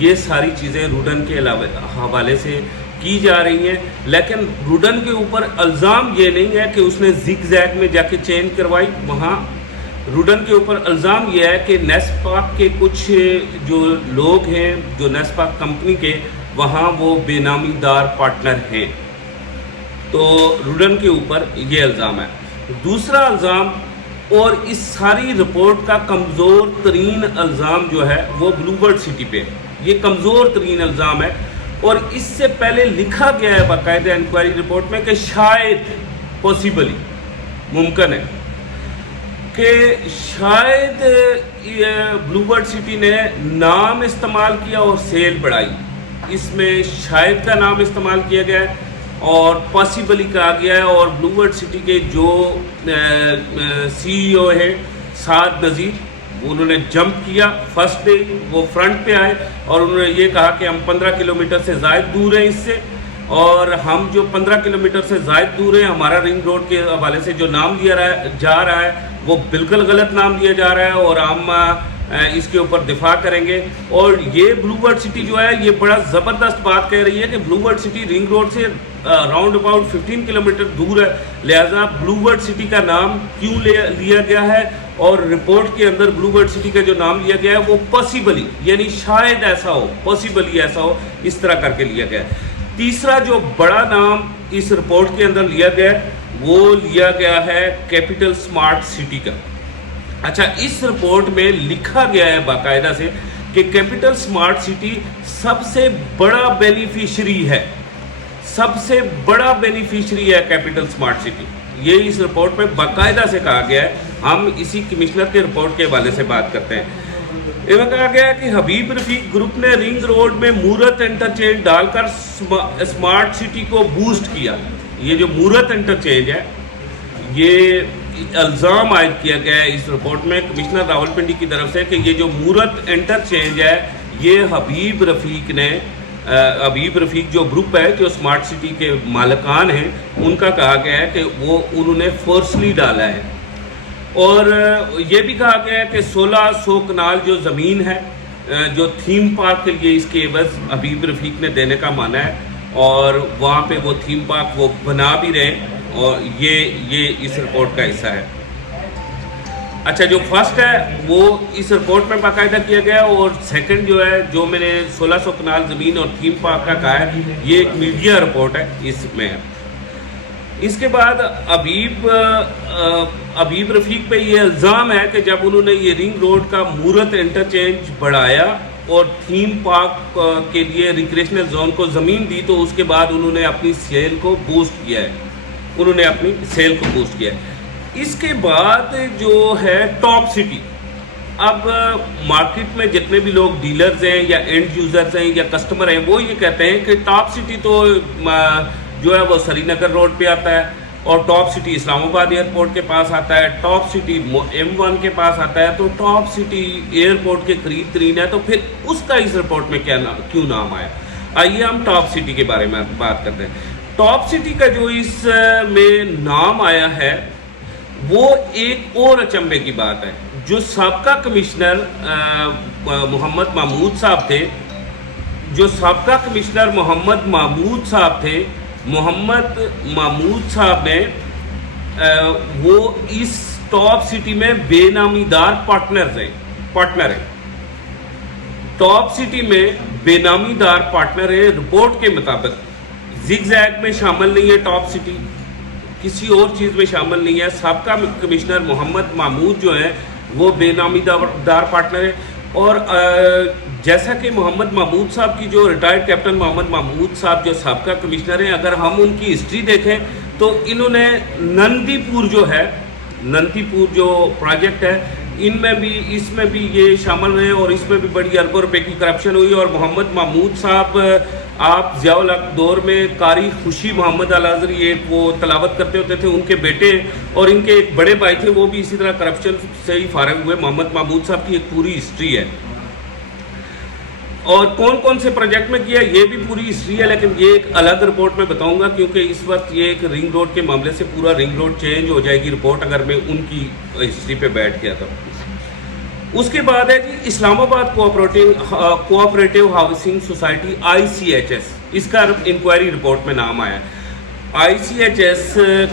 یہ ساری چیزیں روڈن کے حوالے سے کی جا رہی ہیں، لیکن روڈن کے اوپر الزام یہ نہیں ہے کہ اس نے زگ زیگ میں جا کے چینج کروائی. وہاں روڈن کے اوپر الزام یہ ہے کہ نیسپاک کے کچھ جو لوگ ہیں، جو نیسپاک کمپنی کے، وہاں وہ بے نامی دار پارٹنر ہیں. تو روڈن کے اوپر یہ الزام ہے. دوسرا الزام، اور اس ساری رپورٹ کا کمزور ترین الزام جو ہے وہ بلو برڈ سٹی پہ ہے. یہ کمزور ترین الزام ہے، اور اس سے پہلے لکھا گیا ہے باقاعدہ انکوائری رپورٹ میں کہ شاید پاسبلی ممکن ہے کہ شاید بلو برڈ سٹی نے نام استعمال کیا اور سیل بڑھائی. اس میں شاید کا نام استعمال کیا گیا ہے اور پاسبلی کہا گیا ہے. اور بلو برڈ سٹی کے جو سی ای او ہے سعد نذیر، انہوں نے جمپ کیا فرسٹ ڈے. وہ فرنٹ پہ آئے اور انہوں نے یہ کہا کہ ہم 15 کلومیٹر سے زائد دور ہیں اس سے، اور ہم جو 15 کلومیٹر سے زائد دور ہیں، ہمارا رنگ روڈ کے حوالے سے جو نام لیا جا رہا ہے وہ بالکل غلط نام لیا جا رہا ہے، اور ہم اس کے اوپر دفاع کریں گے. اور یہ بلو برڈ سٹی جو ہے یہ بڑا زبردست بات کہہ رہی ہے کہ بلو برڈ سٹی رنگ روڈ سے راؤنڈ اباؤٹ 15 کلومیٹر دور ہے، لہٰذا بلو برڈ سٹی کا نام کیوں لیا گیا ہے، اور رپورٹ کے اندر بلو برڈ سٹی کا جو نام لیا گیا ہے وہ پاسبلی، یعنی شاید ایسا ہو، پاسبلی ایسا ہو، اس طرح کر کے لیا گیا ہے. تیسرا جو بڑا نام اس رپورٹ کے اندر لیا گیا ہے وہ لیا گیا ہے کیپٹل سمارٹ سٹی کا. اچھا، اس رپورٹ میں لکھا گیا ہے باقاعدہ سے کہ کیپٹل سمارٹ سٹی سب سے بڑا بینیفیشری ہے، سب سے بڑا بینیفیشری ہے کیپٹل سمارٹ سٹی. یہ اس رپورٹ میں باقاعدہ سے کہا گیا ہے. ہم اسی کمشنر کے رپورٹ کے حوالے سے بات کرتے ہیں. اس میں کہا گیا ہے کہ حبیب رفیق گروپ نے رنگ روڈ میں مورت انٹرچینج ڈال کر سمارٹ سٹی کو بوسٹ کیا. یہ جو مورت انٹرچینج ہے، یہ الزام عائد کیا گیا ہے اس رپورٹ میں کمشنر راولپنڈی کی طرف سے کہ یہ جو مورت انٹرچینج ہے یہ حبیب رفیق جو گروپ ہے، جو سمارٹ سٹی کے مالکان ہیں، ان کا کہا گیا ہے کہ وہ انہوں نے فورسلی ڈالا ہے. اور یہ بھی کہا گیا ہے کہ 1600 کنال جو زمین ہے جو تھیم پارک کے لیے اس کے عوض حبیب رفیق نے دینے کا مانا ہے، اور وہاں پہ وہ تھیم پارک وہ بنا بھی رہے، اور یہ اس رپورٹ کا حصہ ہے. اچھا، جو فرسٹ ہے وہ اس رپورٹ میں باقاعدہ کیا گیا، اور سیکنڈ جو ہے، جو میں نے 1600 کنال زمین اور تھیم پارک کا کہا ہے، یہ ایک میڈیا رپورٹ ہے اس میں. اس کے بعد حبیب رفیق پہ یہ الزام ہے کہ جب انہوں نے یہ رنگ روڈ کا مورت انٹرچینج بڑھایا اور تھیم پارک کے لیے ریکریشنل زون کو زمین دی، تو اس کے بعد انہوں نے اپنی سیل کو بوسٹ کیا ہے. اس کے بعد جو ہے ٹاپ سٹی. اب مارکیٹ میں جتنے بھی لوگ ڈیلرز ہیں یا اینڈ یوزرز ہیں یا کسٹمر ہیں، وہ یہ کہتے ہیں کہ ٹاپ سٹی تو جو ہے وہ سری نگر روڈ پہ آتا ہے، اور ٹاپ سٹی اسلام آباد ایئرپورٹ کے پاس آتا ہے، ٹاپ سٹی M1 کے پاس آتا ہے، تو ٹاپ سٹی ایئرپورٹ کے قریب ترین ہے، تو پھر اس کا اس رپورٹ میں کیوں نام آیا. آئیے ہم ٹاپ سٹی کے بارے میں بات کرتے ہیں. ٹاپ سٹی کا جو اس میں نام آیا ہے وہ ایک اور اچنبے کی بات ہے. جو سابقہ کمشنر محمد محمود صاحب تھے، محمد محمود صاحب نے وہ اس ٹاپ سٹی میں بے نامی دار پارٹنر ہیں. ٹاپ سٹی میں بے نامی دار پارٹنر ہے. رپورٹ کے مطابق زگ زیگ میں شامل نہیں ہے ٹاپ سٹی، کسی اور چیز میں شامل نہیں ہے. سابقہ کمشنر محمد محمود جو ہیں وہ بے نامی دار پارٹنر ہے. اور جیسا کہ محمد محمود صاحب کی جو ریٹائرڈ کیپٹن محمد محمود صاحب جو سابقہ کمشنر ہیں، اگر ہم ان کی ہسٹری دیکھیں تو انہوں نے نندی پور جو پروجیکٹ ہے، اس میں بھی یہ شامل رہے، اور اس میں بھی بڑی اربوں روپے کی کرپشن ہوئی. اور محمد محمود صاحب آپ ضیاء الحق دور میں قاری خوشی محمد الازری ایک وہ تلاوت کرتے ہوتے تھے، ان کے بیٹے اور ان کے ایک بڑے بھائی تھے، وہ بھی اسی طرح کرپشن سے ہی فارغ ہوئے. محمد محمود صاحب کی ایک پوری ہسٹری ہے، اور کون سے پروجیکٹ میں کیا یہ بھی پوری ہسٹری ہے، لیکن یہ ایک الگ رپورٹ میں بتاؤں گا، کیونکہ اس وقت یہ ایک رنگ روڈ کے معاملے سے پورا رنگ روڈ چینج ہو جائے گی رپورٹ اگر میں ان کی ہسٹری پہ بیٹھ گیا تھا. اس کے بعد ہے جی اسلام آباد کوآپریٹیو ہاؤسنگ سوسائٹی ICHS، اس کا انکوائری رپورٹ میں نام آیا ہے۔ ICHS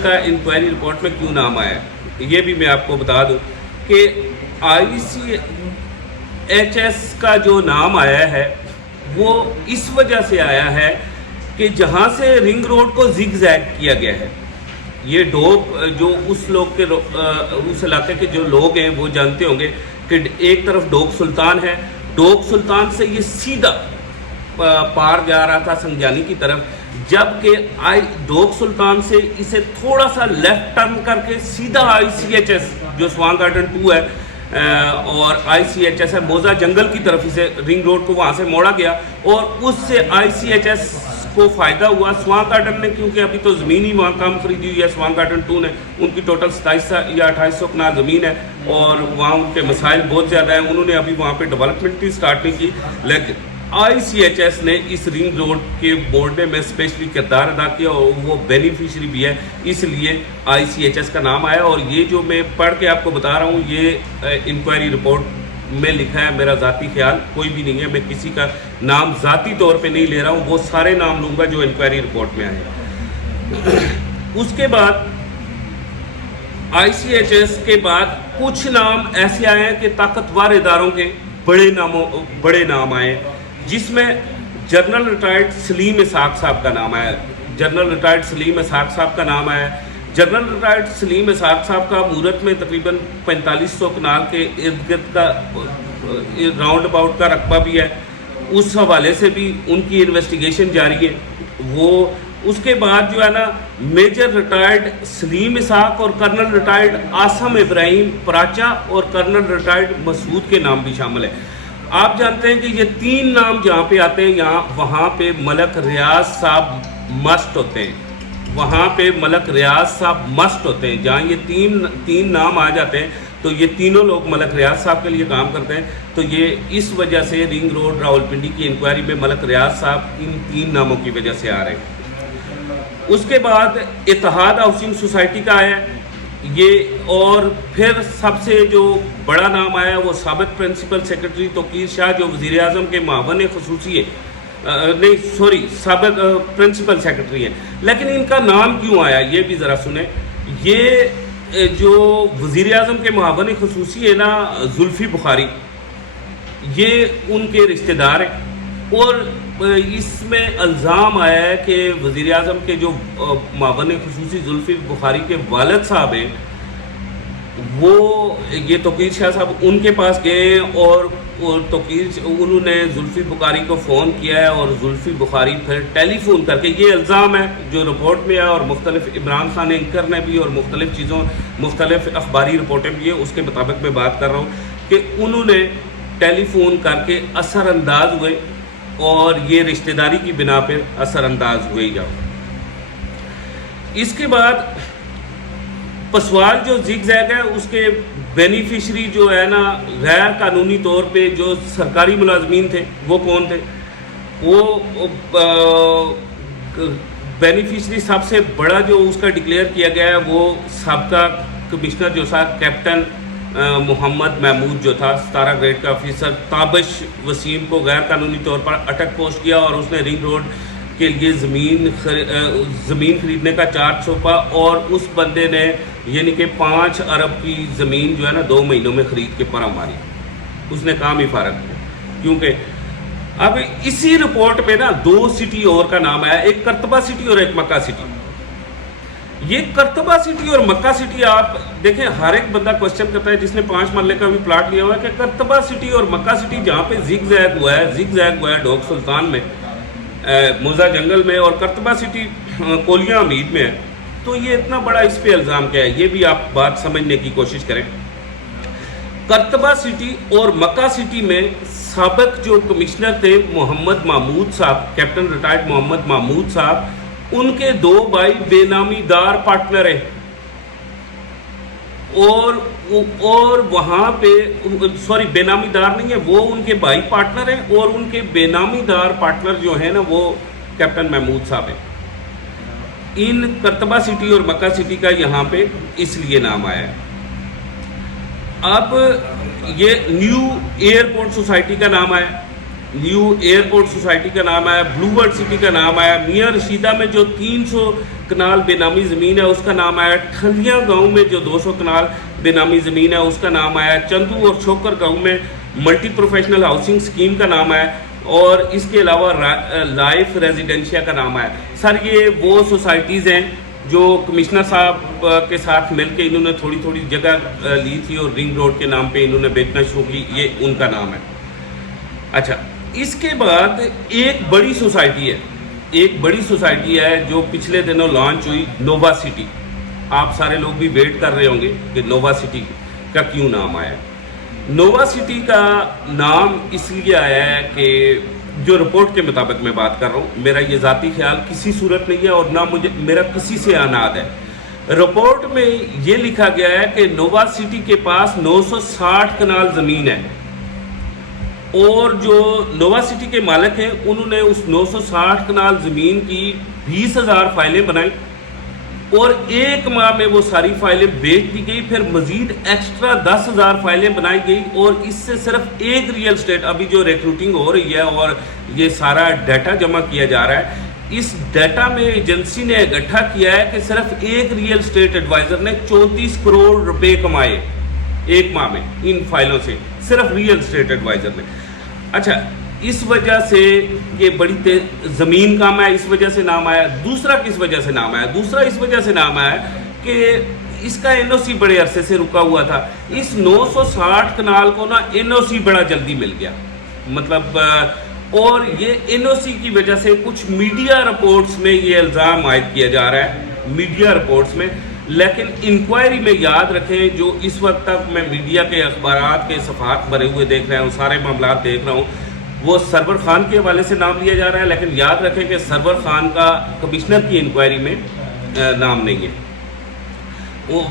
کا انکوائری رپورٹ میں کیوں نام آیا ہے یہ بھی میں آپ کو بتا دوں کہ ICHS کا جو نام آیا ہے وہ اس وجہ سے آیا ہے کہ جہاں سے رنگ روڈ کو زگ زیگ کیا گیا ہے، یہ ڈوب جو اس علاقے کے جو لوگ ہیں وہ جانتے ہوں گے کہ ایک طرف ڈوک سلطان ہے، ڈوک سلطان سے یہ سیدھا پار جا رہا تھا سنجانی کی طرف، جبکہ ڈوک سلطان سے اسے تھوڑا سا لیفٹ ٹرن کر کے سیدھا ICHS جو سوانگ گارڈن 2 ہے اور ICHS ہے موزہ جنگل کی طرف اسے رنگ روڈ کو وہاں سے موڑا گیا، اور اس سے ICHS کو فائدہ ہوا۔ سوانگ گارڈن نے کیونکہ ابھی تو زمین ہی وہاں کم خریدی ہوئی ہے، سوانگ گارڈن 2 نے، ان کی ٹوٹل 2700 یا 2800 کنال زمین ہے اور وہاں ان کے مسائل بہت زیادہ ہیں، انہوں نے ابھی وہاں پہ ڈیولپمنٹ بھی سٹارٹ نہیں کی، لیکن ICHS نے اس رنگ روڈ کے موڑنے میں اسپیشلی کردار ادا کیا اور وہ بینیفیشری بھی ہے، اس لیے ICHS کا نام آیا۔ اور یہ جو میں پڑھ کے آپ کو بتا رہا ہوں یہ انکوائری رپورٹ میں لکھا ہے، میرا ذاتی خیال کوئی بھی نہیں ہے، میں کسی کا نام ذاتی طور پہ نہیں لے رہا ہوں، وہ سارے نام لوں گا جو انکوائری رپورٹ میں آئے۔ اس کے بعد ICHS کے بعد کچھ نام ایسے آئے ہیں کہ طاقتور اداروں کے بڑے نام آئے، جس میں جنرل ریٹائرڈ سلیم اسحاق صاحب کا نام آیا، جنرل ریٹائرڈ سلیم اسحاق صاحب کا نام آیا۔ جنرل ریٹائرڈ سلیم اسحاق صاحب کا مورت میں تقریباً 4500 کنال کے ارد گرد کا راؤنڈ اباؤٹ کا رقبہ بھی ہے، اس حوالے سے بھی ان کی انویسٹیگیشن جاری ہے۔ وہ اس کے بعد جو ہے نا میجر ریٹائرڈ سلیم اسحاق اور کرنل ریٹائرڈ آسم ابراہیم پراچا اور کرنل ریٹائرڈ مسعود کے نام بھی شامل ہیں۔ آپ جانتے ہیں کہ یہ 3 نام جہاں پہ آتے ہیں وہاں پہ ملک ریاض صاحب مسٹ ہوتے ہیں، وہاں پہ ملک ریاض صاحب مسٹ ہوتے ہیں، جہاں یہ تین نام آ جاتے ہیں تو یہ تینوں لوگ ملک ریاض صاحب کے لیے کام کرتے ہیں، تو یہ اس وجہ سے رنگ روڈ راولپنڈی کی انکوائری میں ملک ریاض صاحب ان 3 ناموں کی وجہ سے آ رہے ہیں۔ اس کے بعد اتحاد ہاؤسنگ سوسائٹی کا آیا یہ، اور پھر سب سے جو بڑا نام آیا وہ سابق پرنسپل سیکرٹری توقیر شاہ جو وزیر اعظم کے معاون خصوصی سابق پرنسپل سیکرٹری ہیں، لیکن ان کا نام کیوں آیا یہ بھی ذرا سنیں۔ یہ جو وزیر اعظم کے معاون خصوصی ہے نا زلفی بخاری، یہ ان کے رشتہ دار ہیں، اور اس میں الزام آیا ہے کہ وزیر اعظم کے جو معاون خصوصی زلفی بخاری کے والد صاحب ہیں وہ یہ توقیر شاہ صاحب ان کے پاس گئے اور انہوں نے زلفی بخاری کو فون کیا ہے، اور زلفی بخاری پھر ٹیلی فون کر کے، یہ الزام ہے جو رپورٹ میں ہے اور مختلف عمران خان اینکر نے بھی اور مختلف اخباری رپورٹیں بھی ہیں، اس کے مطابق میں بات کر رہا ہوں کہ انہوں نے ٹیلی فون کر کے اثر انداز ہوئے اور یہ رشتہ داری کی بنا پہ اثر انداز ہوئے جاؤ۔ اس کے بعد پسوال جو زگ زیگ ہے اس کے بینیفیشری جو ہے نا غیر قانونی طور پہ جو سرکاری ملازمین تھے وہ کون تھے؟ وہ بینیفیشری سب سے بڑا جو اس کا ڈکلیئر کیا گیا ہے وہ سابقہ کمشنر جو تھا کیپٹن محمد محمود جو تھا 17 گریڈ کا آفیسر، تابش وسیم کو غیر قانونی طور پر اٹک پوسٹ کیا اور اس نے رنگ روڈ کے لیے زمین خریدنے کا چارج سونپا، اور اس بندے نے یعنی کہ 5 ارب کی زمین جو ہے نا 2 مہینوں میں خرید کے پرا ماری، اس نے کام ہی فارغ کیا۔ کیونکہ اب اسی رپورٹ میں نا 2 سٹی اور کا نام آیا، ایک کرتبہ سٹی اور ایک مکہ سٹی۔ یہ کرتبہ سٹی اور مکہ سٹی آپ دیکھیں ہر ایک بندہ کوشچن کرتا ہے جس نے 5 مرلے کا بھی پلاٹ لیا ہوا ہے کہ کرتبہ سٹی اور مکہ سٹی جہاں پہ زگ زیگ ہوا ہے ڈوک سلطان میں، موزہ جنگل میں، اور کرتبہ سٹی کولیاں امید میں ہے، تو یہ اتنا بڑا اس پہ الزام کیا ہے یہ بھی آپ بات سمجھنے کی کوشش کریں۔ کرتبہ سٹی اور مکہ سٹی میں سابق جو کمشنر تھے محمد محمود صاحب، کیپٹن ریٹائرڈ محمد محمود صاحب، ان کے 2 بھائی بے نامی دار پارٹنر ہیں، اور وہاں پہ بے نامی دار نہیں ہے، وہ ان کے بھائی پارٹنر ہیں، اور ان کے بے نامی دار پارٹنر جو ہیں نا وہ کیپٹن محمود صاحب ہیں۔ ان کرتبہ سٹی اور مکہ سٹی کا یہاں پہ اس لیے نام آیا ہے۔ اب یہ نیو ایئرپورٹ سوسائٹی کا نام آیا، نیو ایئرپورٹ سوسائٹی کا نام آیا، بلو ورڈ سٹی کا نام آیا، میاں رشیدہ میں جو 300 کنال بے نامی زمین ہے اس کا نام آیا، ٹھلیاں گاؤں میں جو 200 کنال بے نامی زمین ہے اس کا نام آیا، چندو اور چھوکر گاؤں میں ملٹی پروفیشنل ہاؤسنگ سکیم کا نام آیا، اور اس کے علاوہ لائف ریزیڈینشیا کا نام آیا۔ سر یہ وہ سوسائٹیز ہیں جو کمشنر صاحب کے ساتھ مل کے انہوں نے تھوڑی تھوڑی جگہ لی تھی اور رنگ روڈ کے نام پہ انہوں نے بیچنا شروع کی، یہ ان کا نام ہے۔ اچھا، اس کے بعد ایک بڑی سوسائٹی ہے جو پچھلے دنوں لانچ ہوئی، نووا سٹی۔ آپ سارے لوگ بھی ویٹ کر رہے ہوں گے کہ نووا سٹی کا کیوں نام آیا۔ نووا سٹی کا نام اس لیے آیا ہے کہ جو رپورٹ کے مطابق میں بات کر رہا ہوں، میرا یہ ذاتی خیال کسی صورت نہیں ہے اور نہ میرا کسی سے اناد ہے۔ رپورٹ میں یہ لکھا گیا ہے کہ نووا سٹی کے پاس 960 کنال زمین ہے، اور جو نووا سٹی کے مالک ہیں انہوں نے اس 960 کنال زمین کی 20,000 فائلیں بنائی، اور ایک ماہ میں وہ ساری فائلیں بیچ دی گئی، پھر مزید ایکسٹرا 10,000 فائلیں بنائی گئی، اور اس سے صرف ایک ریئل اسٹیٹ، ابھی جو ریکروٹنگ ہو رہی ہے اور یہ سارا ڈیٹا جمع کیا جا رہا ہے، اس ڈیٹا میں ایجنسی نے اکٹھا کیا ہے کہ صرف ایک ریئل اسٹیٹ ایڈوائزر نے 34 کروڑ روپے کمائے ایک ماہ میں ان فائلوں سے، صرف ریئل اسٹیٹ ایڈوائزر نے۔ اچھا، اس وجہ سے یہ بڑی زمین کام ہے، اس وجہ سے نام آیا۔ دوسرا کس وجہ سے نام آیا؟ دوسرا اس وجہ سے نام آیا کہ اس کا این او سی بڑے عرصے سے رکا ہوا تھا۔ اس 960 کنال کو نا این او سی بڑا جلدی مل گیا، مطلب، اور یہ این او سی کی وجہ سے کچھ میڈیا رپورٹس میں یہ الزام عائد کیا جا رہا ہے، میڈیا رپورٹس میں، لیکن انکوائری میں یاد رکھیں جو اس وقت تک میں میڈیا کے اخبارات کے صفحات بھرے ہوئے دیکھ رہا ہوں، سارے معاملات دیکھ رہا ہوں، وہ سرور خان کے حوالے سے نام لیا جا رہا ہے، لیکن یاد رکھیں کہ سرور خان کا کمشنر کی انکوائری میں نام نہیں ہے،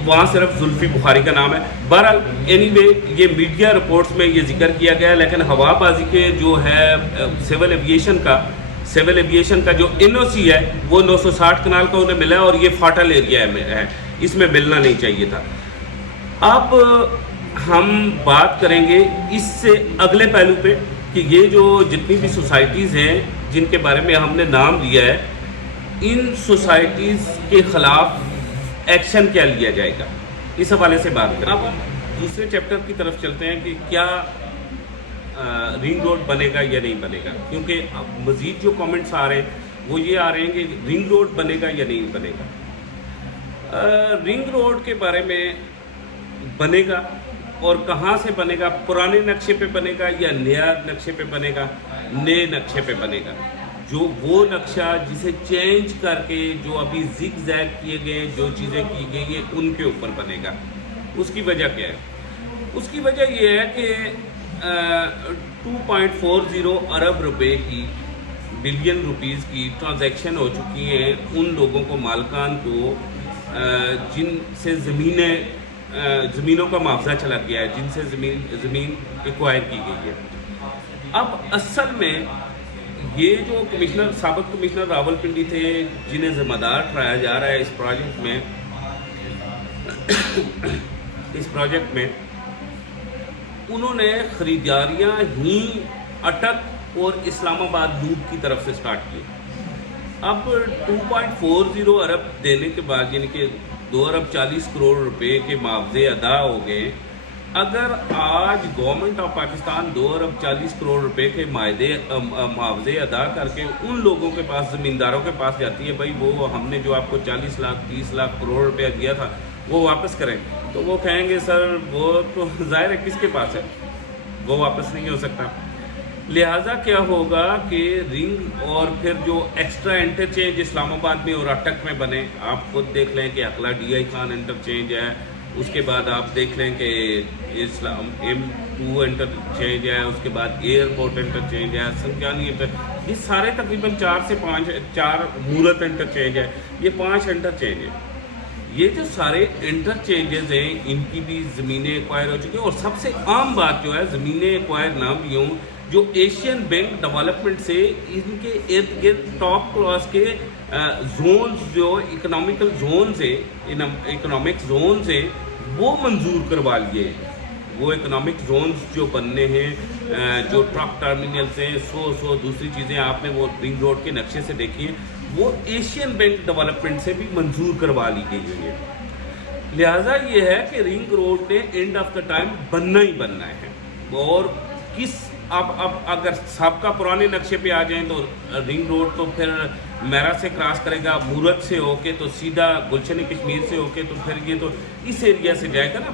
وہاں صرف زلفی بخاری کا نام ہے۔ بہرحال اینی وے یہ میڈیا رپورٹس میں یہ ذکر کیا گیا ہے، لیکن ہوا بازی کے جو ہے سول ایویشن کا جو این او سی ہے وہ 960 کنال کا انہیں ملا ہے، اور یہ فاٹل ایریا ہے، اس میں ملنا نہیں چاہیے تھا۔ اب ہم بات کریں گے اس سے اگلے پہلو پہ کہ یہ جو جتنی بھی سوسائٹیز ہیں جن کے بارے میں ہم نے نام لیا ہے، ان سوسائٹیز کے خلاف ایکشن کیا لیا جائے گا، اس حوالے سے بات کریں۔ اب ہم دوسرے چیپٹر کی طرف چلتے ہیں کہ کیا رنگ روڈ بنے گا یا نہیں بنے گا، کیونکہ اب مزید جو کامنٹس آ رہے ہیں وہ یہ آ رہے ہیں کہ رنگ روڈ بنے گا یا نہیں بنے گا۔ رنگ روڈ کے بارے میں بنے گا اور کہاں سے بنے گا، پرانے نقشے پہ بنے گا یا نیا نقشے پہ بنے گا؟ نئے نقشے پہ بنے گا، جو وہ نقشہ جسے چینج کر کے جو ابھی زگ زیگ کیے گئے، جو چیزیں کی گئی ہیں ان کے اوپر بنے گا۔ اس کی وجہ کیا ہے؟ اس کی وجہ یہ ہے کہ 2.40 ارب روپے کی، بلین روپیز کی ٹرانزیکشن ہو چکی ہیں ان لوگوں کو، مالکان کو، جن سے زمینوں کا معاوضہ چلا گیا ہے، جن سے زمین ایکوائر کی گئی ہے۔ اب اصل میں یہ جو سابق کمشنر راول پنڈی تھے جنہیں ذمہ دار ٹھہرایا جا رہا ہے اس پروجیکٹ میں انہوں نے خریداریاں ہی اٹک اور اسلام آباد لوپ کی طرف سے سٹارٹ کی۔ اب 2.40 ارب دینے کے بعد، یعنی کہ 2 ارب 40 کروڑ روپے کے معاوضے ادا ہو گئے۔ اگر آج گورنمنٹ آف پاکستان 2 ارب 40 کروڑ روپے کے معاوضے ادا کر کے ان لوگوں کے پاس، زمینداروں کے پاس جاتی ہے، بھائی وہ ہم نے جو آپ کو 40 لاکھ 30 لاکھ کروڑ روپے دیا تھا وہ واپس کریں، تو وہ کہیں گے سر وہ تو ظاہر ہے کس کے پاس ہے، وہ واپس نہیں ہو سکتا۔ لہٰذا کیا ہوگا کہ رنگ اور پھر جو ایکسٹرا انٹرچینج اسلام آباد میں اور اٹک میں بنے، آپ خود دیکھ لیں کہ اقلا ڈی آئی خان انٹرچینج ہے، اس کے بعد آپ دیکھ لیں کہ M2 انٹرچینج ہے، اس کے بعد ایئرپورٹ انٹرچینج ہے، سنکیانی یہ سارے تقریباً 4 سے 5 مورت انٹرچینج ہے، یہ 5 انٹرچینج ہے۔ یہ جو سارے انٹرچینجز ہیں ان کی بھی زمینیں ایکوائر ہو چکی ہیں، اور سب سے عام بات جو ہے زمینیں ایکوائر نہ بھی ہوں، جو ایشین بینک ڈیولپمنٹ سے ان کے ارد گرد ٹاپ کلاس کے زونز، جو اکنامک زونز ہیں وہ منظور کروا لیے۔ وہ اکنامک زونز جو بننے ہیں، جو ٹرک ٹرمینلز ہیں، سو دوسری چیزیں آپ نے وہ رنگ روڈ کے نقشے سے دیکھی ہیں، وہ ایشین بینک ڈیولپمنٹ سے بھی منظور کروا لی گئی ہوئی ہے۔ لہٰذا یہ ہے کہ رنگ روڈ نے اینڈ آف دا ٹائم بننا ہی بننا ہے۔ اور اب اگر سب کا پرانے نقشے پہ آ جائیں تو رنگ روڈ تو پھر میرا سے کراس کرے گا، مورت سے ہو کے تو سیدھا گلشن کشمیر سے ہو کے تو پھر یہ تو اس ایریا سے جائے گا نا،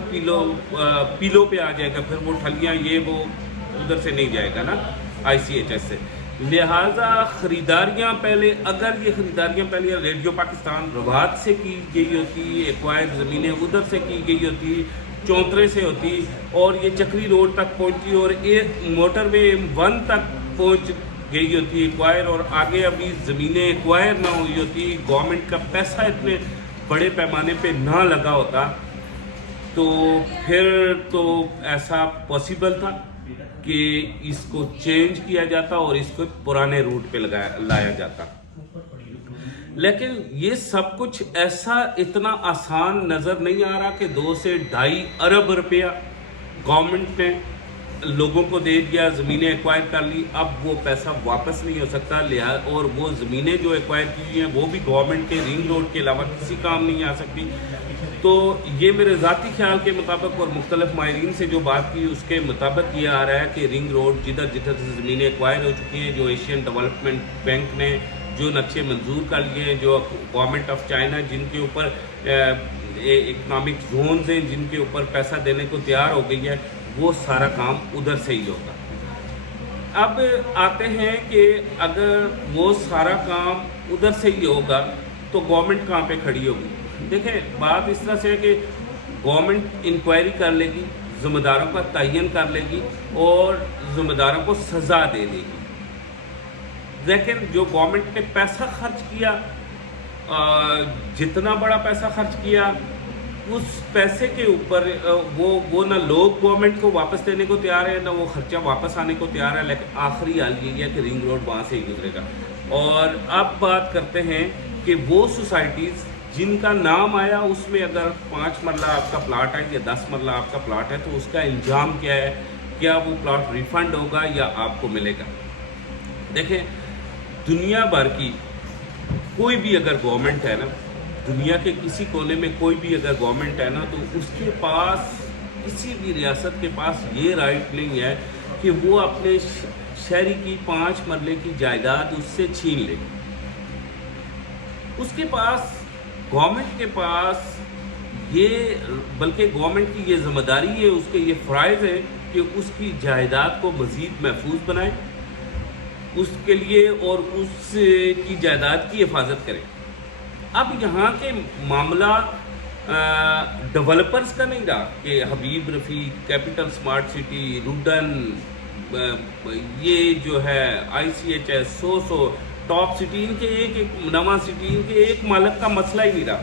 پیلو پہ آ جائے گا، پھر وہ ٹھلیاں یہ وہ ادھر سے نہیں جائے گا نا ICHS سے۔ لہٰذا خریداریاں پہلے، اگر یہ خریداریاں پہلے ریڈیو پاکستان روات سے کی گئی ہوتی، ایکوائر زمینیں ادھر سے کی گئی ہوتی، چونترے سے ہوتی، اور یہ چکری روڈ تک پہنچتی اور ایک موٹر وے 1 تک پہنچ گئی ہوتی ایکوائر، اور آگے ابھی زمینیں ایکوائر نہ ہوئی ہوتی، گورنمنٹ کا پیسہ اتنے بڑے پیمانے پہ نہ لگا ہوتا، تو پھر تو ایسا پاسبل تھا کہ اس کو چینج کیا جاتا اور اس کو پرانے روٹ پہ لایا جاتا۔ لیکن یہ سب کچھ ایسا اتنا آسان نظر نہیں آ رہا کہ 2 سے 2.5 ارب روپیہ گورنمنٹ نے لوگوں کو دے دیا، زمینیں ایکوائر کر لی، اب وہ پیسہ واپس نہیں ہو سکتا، اور وہ زمینیں جو ایکوائر کی ہوئی ہیں وہ بھی گورنمنٹ کے رنگ روڈ کے علاوہ کسی کام نہیں آ سکتی۔ تو یہ میرے ذاتی خیال کے مطابق اور مختلف ماہرین سے جو بات کی اس کے مطابق یہ آ رہا ہے کہ رنگ روڈ جدھر جدھر سے زمینیں ایکوائر ہو چکی ہیں، جو ایشین ڈیولپمنٹ بینک نے جو نقشے منظور کر لیے ہیں، جو گورنمنٹ آف چائنا جن کے اوپر اکنامک زونز ہیں، جن کے اوپر پیسہ دینے کو تیار ہو گئی ہے، وہ سارا کام ادھر سے ہی ہوگا۔ اب آتے ہیں کہ اگر وہ سارا کام ادھر سے ہی ہوگا تو گورنمنٹ کہاں پہ کھڑی ہوگی؟ دیکھیں، بات اس طرح سے ہے کہ گورنمنٹ انکوائری کر لے گی، ذمہ داروں کا تعین کر لے گی اور ذمہ داروں کو سزا دے دے گی، لیکن جو گورنمنٹ نے پیسہ خرچ کیا، جتنا بڑا پیسہ خرچ کیا، اس پیسے کے اوپر وہ نہ لوگ گورنمنٹ کو واپس دینے کو تیار ہے، نہ وہ خرچہ واپس آنے کو تیار ہے، لیکن آخری حال یہ ہے کہ رنگ روڈ وہاں سے ہی گزرے گا۔ اور اب بات کرتے ہیں کہ وہ سوسائٹیز جن کا نام آیا اس میں اگر 5 مرلہ آپ کا پلاٹ ہے یا 10 مرلہ آپ کا پلاٹ ہے تو اس کا انجام کیا ہے؟ کیا وہ پلاٹ ریفنڈ ہوگا یا آپ کو ملے گا؟ دیکھیں، دنیا بھر کی کوئی بھی اگر گورنمنٹ ہے نا، دنیا کے کسی کونے میں کوئی بھی اگر گورنمنٹ ہے نا، تو اس کے پاس، کسی بھی ریاست کے پاس یہ رائٹ نہیں ہے کہ وہ اپنے شہری کی 5 مرلے کی جائیداد اس سے چھین لے۔ اس کے پاس، گورنمنٹ کے پاس یہ، بلکہ گورنمنٹ کی یہ ذمہ داری ہے، اس کے یہ فرائض ہے کہ اس کی جائیداد کو مزید محفوظ بنائے اس کے لیے اور اس کی جائیداد کی حفاظت کرے۔ اب یہاں کے معاملہ ڈیولپرز کا نہیں رہا کہ حبیب رفیق، کیپٹل سمارٹ سٹی، روڈن، یہ جو ہے ICHS، سو ٹاپ سٹی، ان کے ایک نواں سٹی، ان کے ایک مالک کا مسئلہ ہی نہیں رہا۔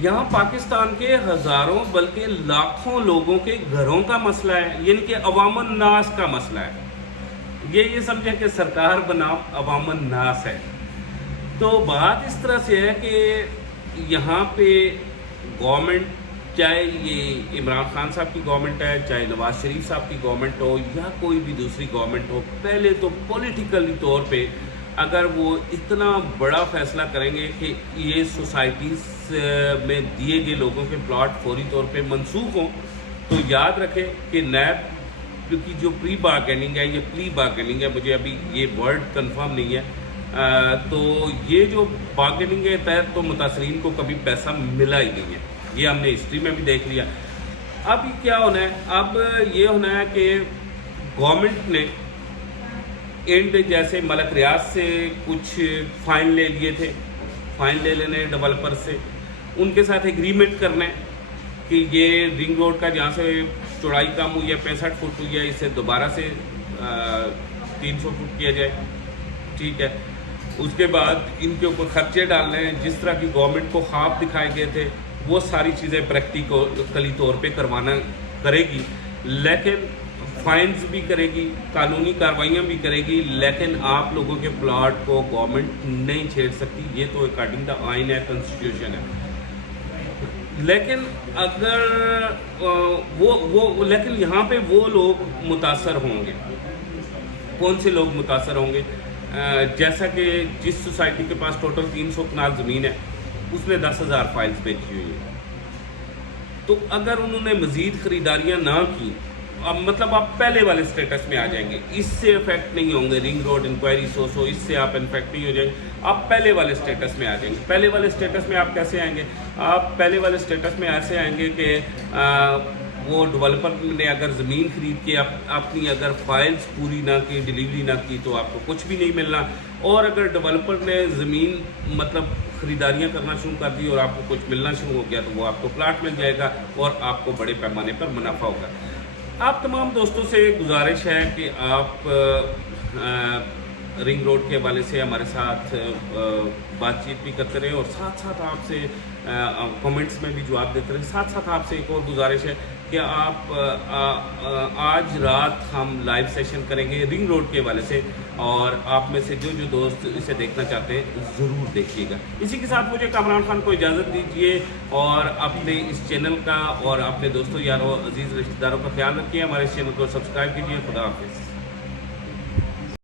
یہاں پاکستان کے ہزاروں بلکہ لاکھوں لوگوں کے گھروں کا مسئلہ ہے، یعنی کہ عوام الناس کا مسئلہ ہے۔ یہ سمجھیں کہ سرکار بنام عوام الناس ہے۔ تو بات اس طرح سے ہے کہ یہاں پہ گورنمنٹ، چاہے یہ عمران خان صاحب کی گورنمنٹ ہے، چاہے نواز شریف صاحب کی گورنمنٹ ہو یا کوئی بھی دوسری گورنمنٹ ہو، پہلے تو پولیٹیکلی طور پہ اگر وہ اتنا بڑا فیصلہ کریں گے کہ یہ سوسائٹیز میں دیے گئے لوگوں کے پلاٹ فوری طور پہ منسوخ ہوں، تو یاد رکھیں کہ نیب کی جو پری بارگیننگ ہے، یہ پری بارگیننگ ہے، مجھے ابھی یہ ورڈ کنفرم نہیں ہے، تو یہ جو بارگیننگ کے تحت تو متاثرین کو کبھی پیسہ ملا ہی نہیں ہے، یہ ہم نے ہسٹری میں بھی دیکھ لیا۔ اب کیا ہونا ہے؟ اب یہ ہونا ہے کہ گورنمنٹ نے اینڈ جیسے ملک ریاض سے کچھ فائن لے لیے تھے، فائن لے لینے ڈیولپر سے، ان کے ساتھ ایگریمنٹ کرنا ہے کہ یہ رنگ روڈ کا جہاں سے چوڑائی کم ہوئی ہے 65 فٹ ہوئی ہے، اسے دوبارہ سے 300 فٹ کیا جائے، ٹھیک ہے۔ اس کے بعد ان کے اوپر خرچے ڈالنے ہیں، جس طرح کی گورنمنٹ کو خواب دکھائے گئے تھے وہ ساری چیزیں پریکٹیکلی طور پہ کرے گی، لیکن فائنز بھی کرے گی، قانونی کارروائیاں بھی کرے گی، لیکن آپ لوگوں کے پلاٹ کو گورنمنٹ نہیں چھیڑ سکتی، یہ تو اکارڈنگ دا آئین ہے، کنسٹیٹیوشن ہے۔ لیکن اگر لیکن یہاں پہ وہ لوگ متاثر ہوں گے، کون سے لوگ متاثر ہوں گے؟ جیسا کہ جس سوسائٹی کے پاس ٹوٹل 300 کنال زمین ہے، اس نے 10,000 فائلز بیچی ہوئی ہیں، تو اگر انہوں نے مزید خریداریاں نہ کی، اب مطلب آپ پہلے والے سٹیٹس میں آ جائیں گے، اس سے افیکٹ نہیں ہوں گے، رنگ روڈ انکوائری سو اس سے آپ انفیکٹ نہیں ہو جائیں گے، آپ پہلے والے سٹیٹس میں آ جائیں گے۔ پہلے والے سٹیٹس میں آپ کیسے آئیں گے؟ آپ پہلے والے سٹیٹس میں ایسے آئیں گے کہ وہ ڈیولپر نے اگر زمین خرید کے اپنی اگر فائلز پوری نہ کی، ڈیلیوری نہ کی، تو آپ کو کچھ بھی نہیں ملنا، اور اگر ڈیولپر نے زمین مطلب خریداریاں کرنا شروع کر دی اور آپ کو کچھ ملنا شروع ہو گیا، تو وہ آپ کو پلاٹ مل جائے گا اور آپ کو بڑے پیمانے پر منافع ہوگا۔ آپ تمام دوستوں سے گزارش ہے کہ آپ رنگ روڈ کے حوالے سے ہمارے ساتھ بات چیت بھی کرتے رہیں، اور ساتھ ساتھ آپ سے کمنٹس میں بھی جواب دیتے رہیں۔ ساتھ ساتھ آپ سے ایک اور گزارش ہے کہ آپ آج رات ہم لائیو سیشن کریں گے رنگ روڈ کے حوالے سے، اور آپ میں سے جو دوست اسے دیکھنا چاہتے ہیں ضرور دیکھیے گا۔ اسی کے ساتھ مجھے کامران خان کو اجازت دیجیے، اور اپنے اس چینل کا اور اپنے دوستوں یاروں عزیز رشتہ داروں کا خیال رکھیے، ہمارے اس چینل کو سبسکرائب کیجیے۔ خدا حافظ۔